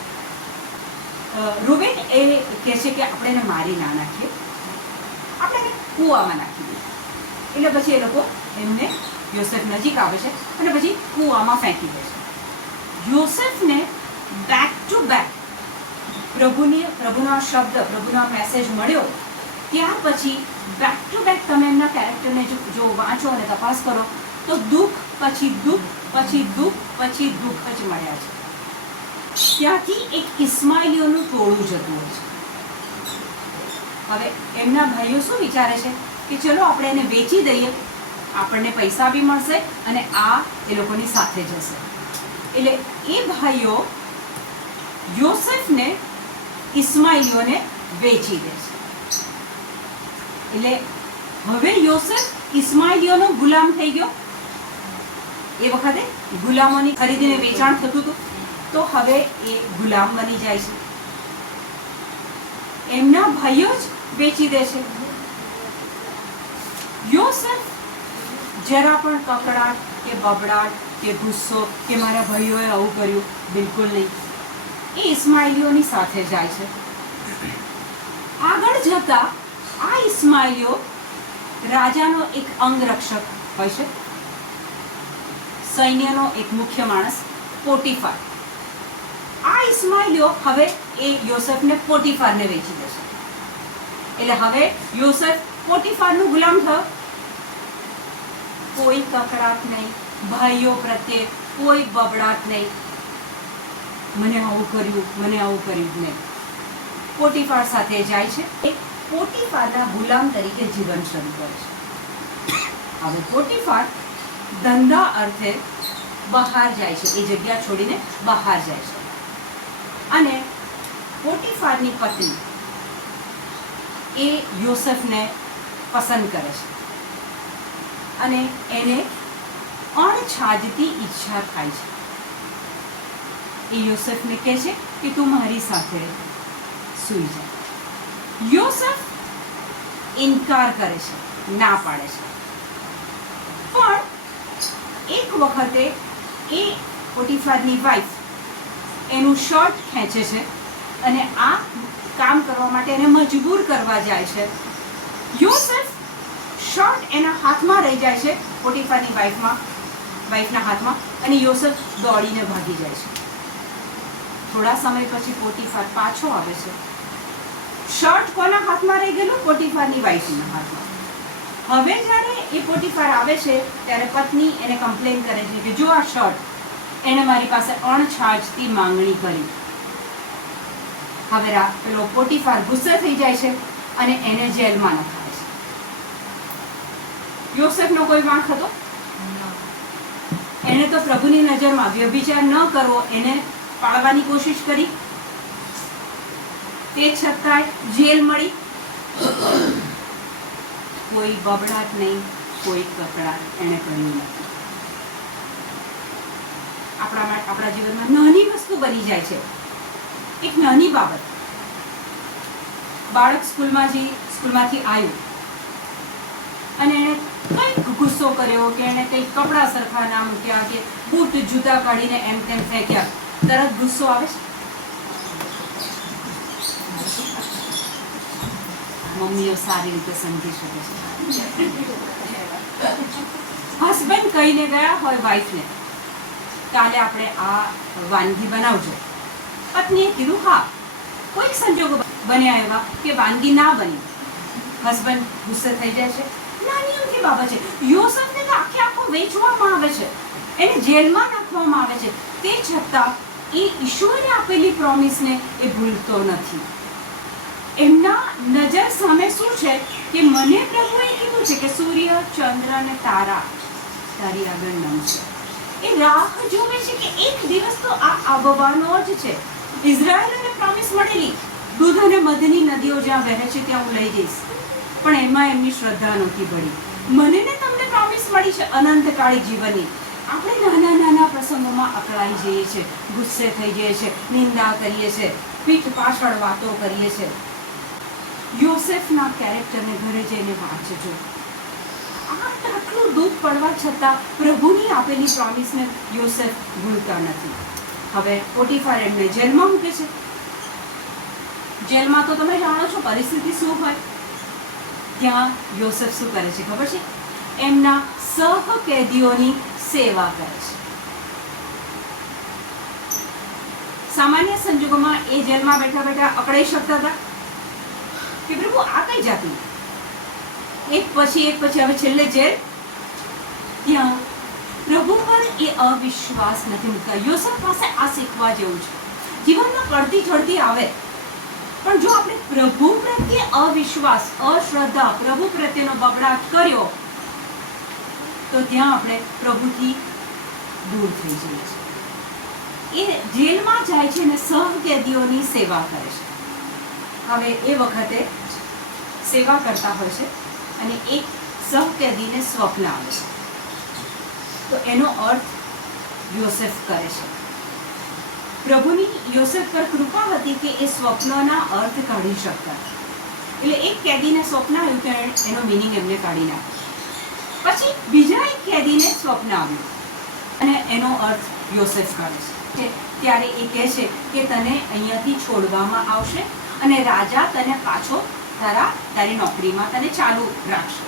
રૂબેન એ કહે છે કે આપણે એને મારી ના નાખીએ, આપણે એને કૂવામાં નાખી દઈએ. એટલે પછી એ લોકો એમને યોસેફ નજીક આવે છે અને પછી કૂવામાં ફેંકી દે છે. યોસેફને બેક ટુ બેક પ્રભુનો શબ્દ, પ્રભુનો મેસેજ મળ્યો. ત્યાર પછી બેક ટુ બેક તમે એમના કેરેક્ટરને જો વાંચો અને તપાસ કરો તો દુઃખ પછી દુઃખ પછી દુઃખ પછી દુઃખ જ મળ્યા છે. ત્યાંથી એક ઇસ્માઇલીઓનું ટોળું જતું હોય છે. હવે એમના ભાઈઓ શું વિચારે છે કે ચલો આપણે એને વેચી દઈએ, આપણને પૈસા બી મળશે અને આ એ લોકોની સાથે જશે. એટલે એ ભાઈઓ યોસેફને ઇસ્માઇલીઓને વેચી દે છે. એટલે હવે યોસેફ ઇસ્માઇલીઓનો ગુલામ થઈ ગયો. એ વખતે ગુલામોની ખરીદીને વેચાણ થતું હતું. તો હવે એ ગુલામ બની જાય છે. એમના ભાઈઓ જ વેચી દે છે. યોસેફ જરા પણ કકડાટ કે બબડાટ કે ગુસ્સો કે મારા ભાઈઓએ આવું કર્યું બિલકુલ નહીં. એ ઇસ્માઇલીઓની સાથે જાય છે. આગળ જતા આ ઇસ્માઇલીઓ રાજાનો એક અંગરક્ષક હોય છે, સૈન્યનો એક મુખ્ય માણસ પોટીફાર. આ ઇસ્માઇલીઓ હવે એ યોસેફને પોટીફારને વેચી દેશે. એટલે હવે યોસેફ પોટીફારનું ગુલામ થયો. કોઈ કકડાટ નહીં, ભાઈઓ પ્રત્યે કોઈ બબડાટ નહીં, મને આવું કર્યું નહીં. પોટીફાર સાથે જાય છે. એ પોટીફારના ગુલામ તરીકે જીવન શરૂ કરે છે. હવે પોટીફાર ધંધા અર્થે બહાર જાય છે, એ જગ્યા છોડીને બહાર જાય છે. અને પોટીફારની પત્ની એ યોસેફને પસંદ કરે છે અને એને અણછાજતી ઈચ્છા થાય છે. એ યોસેફને કહે છે કે તું મારી સાથે સૂઈ જા. યોસેફ ઇનકાર કરે છે, ના પાડે છે. પણ એક વખતે એ પોટીફારની વાઈફ એનું શર્ટ ખેંચે છે અને આ કામ કરવા માટે એને મજબૂર કરવા જાય છે. યોસેફ શર્ટ એના હાથમાં રહી જાય છે, પોટીફારની વાઈફના હાથમાં, અને યોસેફ દોડીને ભાગી જાય છે. થોડા સમય પછી પોટીફાર પાછો આવે છે. શર્ટ કોના હાથમાં રહી ગયેલું? પોટીફારની વાઈફના હાથમાં. હવે જ્યારે એ પોટીફાર આવે છે ત્યારે પત્ની એને કમ્પ્લેન કરે છે કે જો આ શર્ટ એને મારી પાસે અણછાજતી માંગણી કરી. હવે પેલો પોટીફાર ગુસ્સે થઈ જાય છે અને એને જેલમાં નખાવે છે. યોસેફનો કોઈ વાંક હતો? એને તો પ્રભુની નજરમાં વ્યભિચાર ન કરવો એને પાળવાની કોશિશ કરી, તે છતાંય જેલ મળી. કોઈ બબડાટ નહીં, કોઈ કકડાટ એને કર્યું નથી. આપણા જીવનમાં નાની વસ્તુ બની જાય છે, એક નાની બાબત. બાળક સ્કૂલમાંથી આવ્યું અને એને કંઈક ગુસ્સો કર્યો કે એને કંઈક કપડાં સરખા ના મૂક્યા કે બૂટ જૂતા કાઢીને એમ તેમ ફેંક્યા, તરત ગુસ્સો આવે છે. મમ્મીઓ સારી રીતે સમજી શકે છે. હસબન્ડ કહીને ગયા હોય વાઈફને, કાલે આપણે આ વાનગી બનાવજો. પત્નીએ કીધું હા. કોઈક સંજોગો બન્યા એવા કે વાનગી ના બની. હસબન્ડ ગુસ્સે થઈ જાય છે. નાની અમથી બાબત છે. યોસેફને તો આખો વેચવામાં આવે છે, એને જેલમાં નાખવામાં આવે છે. તે છતાં એ ઈશ્વરે આપેલી પ્રોમિસને એ ભૂલતો નથી. એમના નજર સામે શું છે કે મને પ્રભુએ કીધું છે કે સૂર્ય, ચંદ્ર અને તારા તારી આગળ નમશે. એ રાહ જોવે છે કે એક દિવસ તો આ આવવાનો જ છે. ઇઝરાયલને પ્રોમિસ મળેલી, દૂધ અને મધની નદીઓ જ્યાં વહે છે ત્યાં હું લઈ જઈશ, પણ એમાં એમની શ્રદ્ધા નહોતી પડી. મને ને તમને પ્રોમિસ મળી છે અનંતકાળી જીવનની. આપણે નાના પ્રસંગોમાં અકળાઈ જઈએ છીએ, ગુસ્સે થઈ જઈએ છીએ, નિંદા કરીએ છીએ, પીઠ પાછળ વાતો કરીએ છીએ. યોસેફના કેરેક્ટરને ઘરે જઈને વાંચજો. આટલું દુઃખ પડવા છતાં પ્રભુની આપેલી પ્રોમિસને યોસેફ ભૂલતા નથી. હવે પોટીફાર એમને જેલમાં મૂકે છે. જેલમાં તો તમે જાણો છો પરિસ્થિતિ શું હોય. ત્યાં યોસેફ શું કરે છે ખબર છે? એમના સહકેદીઓની સેવા કરે છે. સામાન્ય સંજોગોમાં એ જેલમાં બેઠા બેઠા અકળાઈ શકતા હતા કે પ્રભુ આ કઈ જાતું. એક પછી હવે છેલ્લે જેલ. ત્યાં પ્રભુ પર એ અવિશ્વાસ નથી મૂકતા. યોસેફ પાસે આ શીખવા જેવું છે. જીવનમાં પડતી ચડતી આવે, પણ જો આપણે પ્રભુ પ્રત્યે અવિશ્વાસ, અશ્રદ્ધા, પ્રભુ પ્રત્યેનો બબડાટ કર્યો તો ત્યાં આપણે પ્રભુથી દૂર થઈ જઈએ છીએ. એ જેલમાં જાય છે અને સહકેદીઓની સેવા કરે છે. હવે એ વખતે સેવા કરતા હોય છે અને એક સહકેદીને સ્વપ્ન આવે છે. તો એનો અર્થ યોસેફ કરે છે. પ્રભુની યોસેફ પર કૃપા હતી કે એ સ્વપ્નના અર્થ કાઢી શકતા. એટલે એક કેદીને સ્વપ્ન આવ્યું કે એનો મિનિંગ એમને કાઢી નાખ્યો. પછી બીજા એક કેદીને સ્વપ્ન આવ્યું અને એનો અર્થ યોસેફ કાઢે છે. ત્યારે એ કહે છે કે તને અહીંયાથી છોડવામાં આવશે અને રાજા તને પાછો તારી નોકરીમાં તને ચાલુ રાખશે.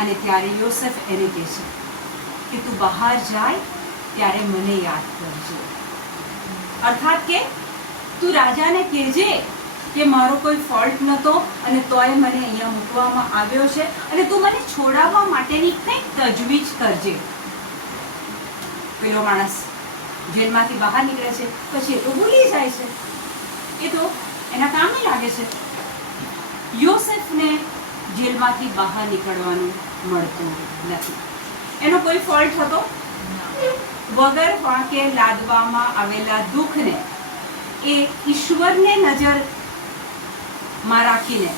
અને ત્યારે યોસેફ એને કહે છે કે તું બહાર જાય ત્યારે મને યાદ કરજો. અર્થાત કે તું રાજાને કહેજે કે મારો કોઈ ફોલ્ટ નહોતો અને તોય મને અહીંયા મૂકવામાં આવ્યો છે અને તું મને છોડાવવા માટેની કંઈક તજવીજ કરજે. પેલો માણસ જેલમાંથી બહાર નીકળે છે પછી એ તો ભૂલી જાય છે, એ તો એના કામે લાગે છે. યોસેફને જેલમાંથી બહાર નીકળવાનું મળતું નથી. એનો કોઈ ફોલ્ટ હતો? વગર વાંકે લાદવામાં આવેલા દુઃખને એ ઈશ્વરને નજરમાં રાખીને,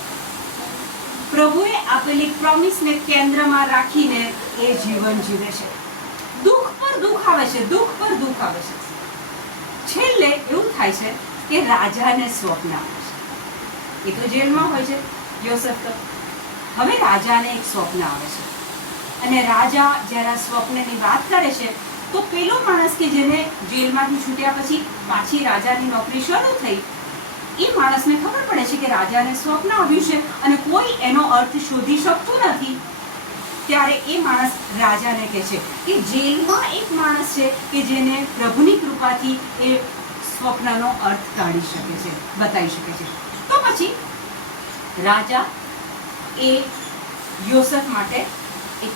પ્રભુએ આપેલી પ્રોમિસને કેન્દ્રમાં રાખીને એ જીવન જીવે છે. દુઃખ પર દુઃખ આવે છે, દુઃખ પર દુઃખ આવે છે. છેલ્લે એવું થાય છે કે રાજાને સ્વપ્ન આવે છે. એ તો જેલમાં હોય છે યોસેફ તો. હવે રાજાને એક સ્વપ્ન આવે છે અને રાજા જ્યારે આ સ્વપ્નની વાત કરે છે તો પેલો માણસ કે જેને જેલમાંથી છૂટ્યા પછી પાછી રાજાની નોકરી શરૂ થઈ, એ માણસને ખબર પડે છે કે રાજાને સ્વપ્ન આવ્યું છે અને કોઈ એનો અર્થ શોધી શકતું નથી. ત્યારે એ માણસ રાજાને કહે છે કે જેલમાં એક માણસ છે કે જેને પ્રભુની કૃપાથી એ સ્વપ્નનો અર્થ કાઢી શકે છે, બતાવી શકે છે. તો પછી રાજા એ યોસેફ માટે એક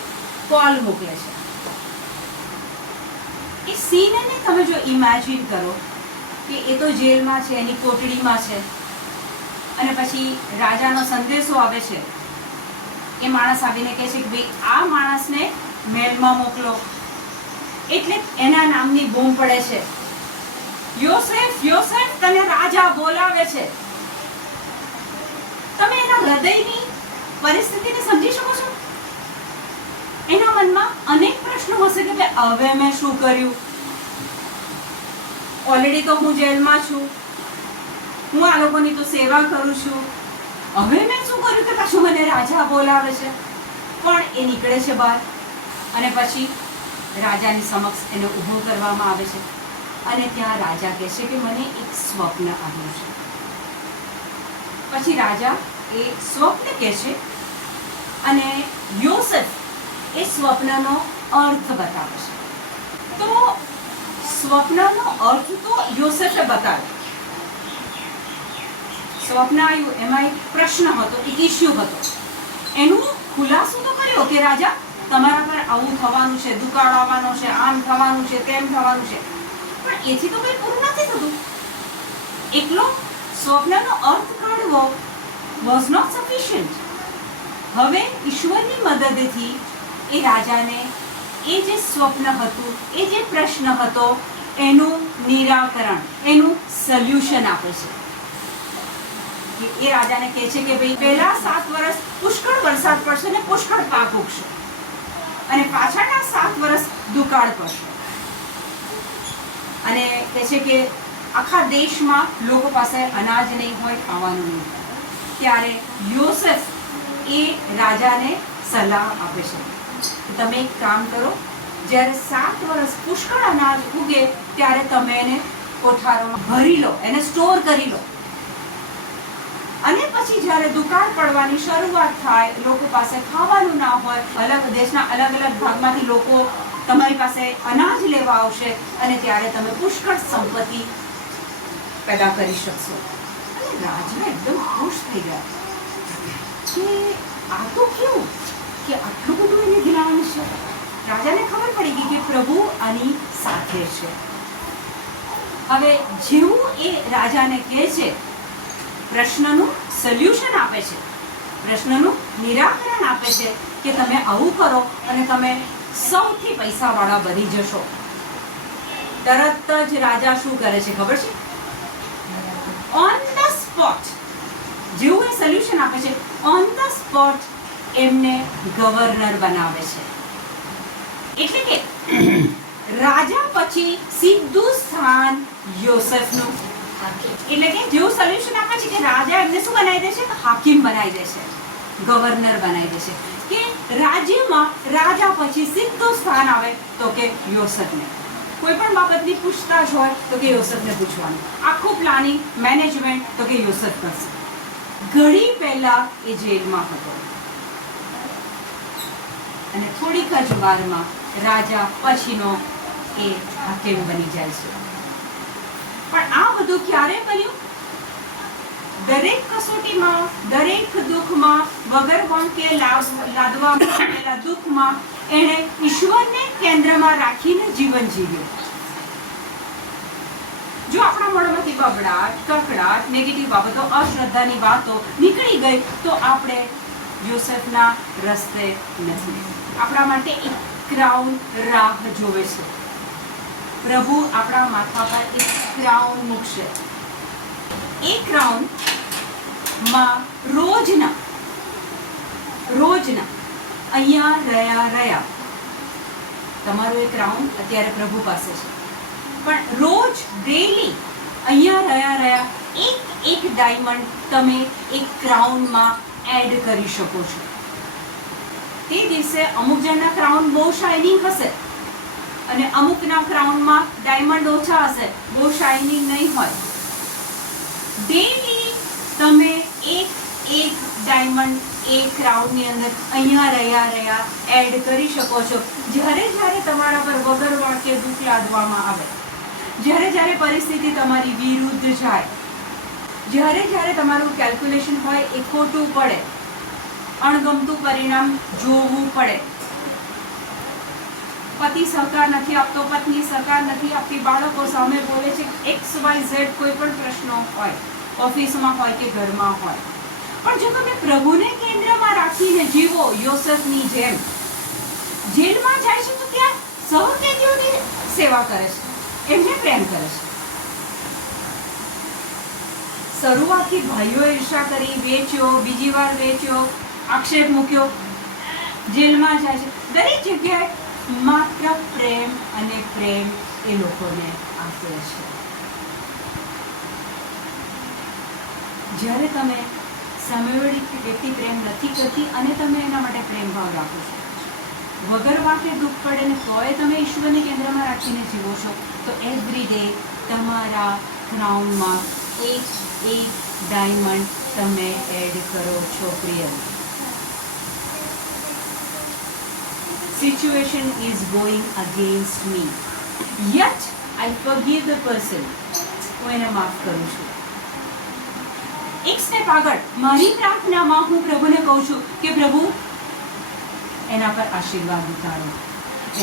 કોલ મોકલે છે. એ સીનને તમે જો ઇમેજિન કરો કે એ તો જેલમાં છે, એની કોટડીમાં છે અને પછી રાજાનો સંદેશો આવે છે. એ માણસ આવીને કહે છે કે ભાઈ આ માણસને મેલમાં મોકલો. એટલે એના નામની બૂમ પડે છે, યોસેફ યોસેફ તને રાજા બોલાવે છે. તમે એના હૃદયની પરિસ્થિતિને સમજી શકો છો? એના મનમાં અનેક પ્રશ્નો હશે કે હવે મેં શું કર્યું? ઓલરેડી તો હું જેલમાં છું, હું આ લોકોની તો સેવા કરું છું, હવે મેં શું કર્યું કે પાછું મને રાજા બોલાવે છે? પણ એ નીકળે છે બહાર અને પછી રાજાની સમક્ષ એને ઊભો કરવામાં આવે છે અને ત્યાં રાજા કહે છે કે મને એક સ્વપ્ન આવ્યું છે. પછી રાજા એ સ્વપ્ન કહે છે અને યોસેફ એ સ્વપ્નનો અર્થ બતાવે છે. તો સ્વપ્નનો અર્થ તો યોસેફે બતાવ્યો. સ્વપ્ન આવ્યું, એમાં એક પ્રશ્ન હતો, એક ઇસ્યુ હતો. એનું ખુલાસો તો કર્યો કે રાજા તમારા પર આવું થવાનું છે, દુકાળ આવવાનો છે, આમ થવાનું છે, તેમ થવાનું છે. પણ એથી તો કંઈ પૂરું નથી થતું. એકલો સ્વપ્નનો અર્થ કાઢવો વોઝ નોટ સફિશિયન્ટ. હવે ઈશ્વરની મદદથી એ રાજાને એ જે સ્વપ્ન હતું, એ જે પ્રશ્ન હતો, એનું નિરાકરણ, એનું સોલ્યુશન આપે છે. એ રાજાને કહે છે કે ભાઈ પહેલા 7 વર્ષ પુષ્કળ વરસાદ પડશે ને પુષ્કળ પાક ઉગશે અને પાછળના 7 વર્ષ દુકાળ પડશે. અને કહે છે કે આખા દેશમાં લોકો પાસે અનાજ નહીં હોય, ખાવાનું નહીં. ત્યારે યોસેફ એ રાજાને સલાહ આપે છે, તમે એક કામ કરો, જ્યારે 7 વર્ષ પુષ્કળ અનાજ ઉગે ત્યારે તમે એને કોઠારોમાં ભરી લો, એને સ્ટોર કરી લો અને પછી જ્યારે દુકાળ પડવાની શરૂઆત થાય, લોકો પાસે ખાવાનું ના હોય, દેશના અલગ અલગ ભાગમાંથી લોકો તમારી પાસે અનાજ લેવા આવશે અને ત્યારે તમે પુષ્કળ સંપત્તિ પેદા કરી શકશો. અને રાજા એકદમ ખુશ થઈ ગયા કે આ તો કેવું કે આટલું બધું એને જ્ઞાન છે. રાજાને ખબર પડી ગઈ કે પ્રભુ આની સાથે છે. હવે જેવું એ રાજાને કહે છે, પ્રશ્નનું સોલ્યુશન આપે છે, પ્રશ્નનું નિરાકરણ આપે છે કે તમે આવું કરો અને તમે સૌથી પૈસાવાળા બની જશો. તરત જ રાજા શું કરે છે ખબર છે? ઓન ધ સ્પોટ જેવું એ સોલ્યુશન આપે છે, ઓન ધ સ્પોટ એમને ગવર્નર બનાવે છે. એટલે કે રાજા પછી સીધું સ્થાન યોસેફનું. એટલે કે જેવું સોલ્યુશન આપે છે કે રાજા એમને શું બનાવી દેશે? હાકીમ બનાવી દેશે, ગવર્નર બનાવી દેશે. કે રાજ્યમાં રાજા પછી સીધું સ્થાન આવે તો કે યોસેફને. કોઈ પણ બાબતની પૂછતાછ હોય તો કે યોસેફને પૂછવાનું. આખું પ્લાનિંગ મેનેજમેન્ટ તો કે યોસેફ કરશે. ઘડી પહેલા એ જેલમાં હતો અને થોડીક જ વારમાં રાજા પછીનો એ હાકીમ બની જાય છે. પણ આ બધું ક્યારે બન્યું? દરેક કસોટીમાં, દરેક દુઃખમાં, વગર વાંકે લાદવામાં આવેલા દુઃખમાં એણે ઈશ્વરને કેન્દ્રમાં રાખીને જીવન જીવ્યું. જો આપણા મોઢામાંથી બબડાટ, કકડાટ, નેગેટિવ બાબતો, અશ્રદ્ધાની વાતો નીકળી ગઈ તો આપણે યોસેફના રસ્તે નથી. આપણા માટે એક ક્રાઉન રાહ જોવે છે. પ્રભુ આપણા માથા પર એક ક્રાઉન મૂકશે. એ ક્રાઉન માં રોજના અહીંયા રહ્યા તમારું એક ક્રાઉન અત્યારે પ્રભુ પાસે છે, પણ રોજ ડેલી અહીંયા રહ્યા એક ડાયમંડ તમે એક ક્રાઉનમાં એડ કરી શકો છો. તે દિવસે અમુક જણના ક્રાઉન બહુ શાઇનિંગ હશે અને અમુકના ક્રાઉનમાં ડાયમંડ ઓછા હશે, બહુ શાઇનિંગ નહીં હોય. ડેલી તમે એક ડાયમંડ એ ક્રાઉનની અંદર અહીંયા રહ્યા એડ કરી શકો છો. જ્યારે તમારા પર વગર વાંકે દુઃખ લાદવામાં આવે, જ્યારે પરિસ્થિતિ તમારી વિરુદ્ધ જાય, જ્યારે તમારું કેલ્ક્યુલેશન હોય એ ખોટું પડે, અણગમતું પરિણામ જોવું પડે, પતિ સહકાર નથી આપતો, પત્ની સહકાર નથી આપતી, બાળકો સામે બોલે છે, XYZ કોઈ પણ પ્રશ્નો હોય, ઓફિસમાં હોય કે ઘરમાં હોય. પણ જો તમે પ્રભુને કેન્દ્રમાં રાખીને જીવો યોસેફની જેમ, જેલમાં જાય છે તો ત્યાં સહકેદીઓની સેવા કરે છે, એમને પ્રેમ કરે છે. શરૂઆતથી ભાઈઓ ઈર્ષા કરી, વેચ્યો, બીજી વાર વેચ્યો, આક્ષેપ મૂક્યો, જેલમાં જાય છે. દરેક જગ્યાએ માત્ર પ્રેમ અને પ્રેમ એ લોકોને આપે છે. જ્યારે તમે સામેવાળી વ્યક્તિ પ્રેમ નથી કરતી અને તમે એના માટે પ્રેમ ભાવ રાખો છો, વગર વાંકે દુઃખ પડે ને તોય તમે ઈશ્વરને કેન્દ્રમાં રાખીને જીવો છો, તો એવરી ડે તમારા ક્રાઉનમાં એક ડાયમંડ તમે એડ કરો છો. પ્રિય, situation is going against me, yet I forgive the person. હું એને માફ કરું છું. એક સ્ટેપ આગળ મારી પ્રાર્થનામાં હું પ્રભુને કહું છું કે પ્રભુ એના પર આશીર્વાદ ઉતારો,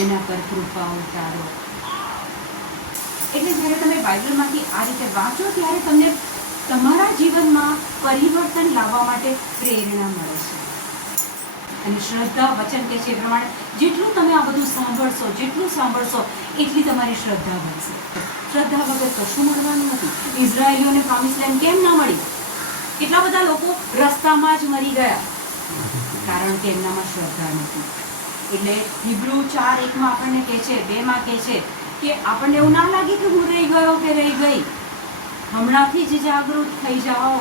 એના પર કૃપા ઉતારો. એટલે જ્યારે તમે બાઇબલમાંથી આ રીતે વાંચો ત્યારે તમને તમારા જીવનમાં પરિવર્તન લાવવા માટે પ્રેરણા મળે છે. અને શ્રદ્ધા વચન કે છે એ પ્રમાણે જેટલું તમે આ બધું સાંભળશો, જેટલું સાંભળશો એટલી તમારી શ્રદ્ધા વધશે. શ્રદ્ધા વગર કશું મળવાનું નથી. ઇઝરાયેલીઓને પ્રોમિસ લેન્ડ કેમ ના મળી? કેટલા બધા લોકો રસ્તામાં જ મરી ગયા, કારણ કે એમનામાં શ્રદ્ધા નથી. એટલે હિબ્રુ 4:1 આપણને કહે છે, 2 કહે છે કે આપણને એવું ના લાગે કે હું રહી ગયો કે રહી ગઈ, હમણાંથી જ જાગૃત થઈ જાઓ.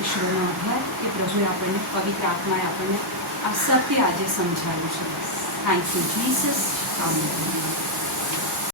ઈશ્વરનો આભાર કે પ્રભુએ આપણને પવિત્ર આત્માએ આપણને આ સત્ય આજે સમજાવ્યું છે. Thank you Jesus. આમેન.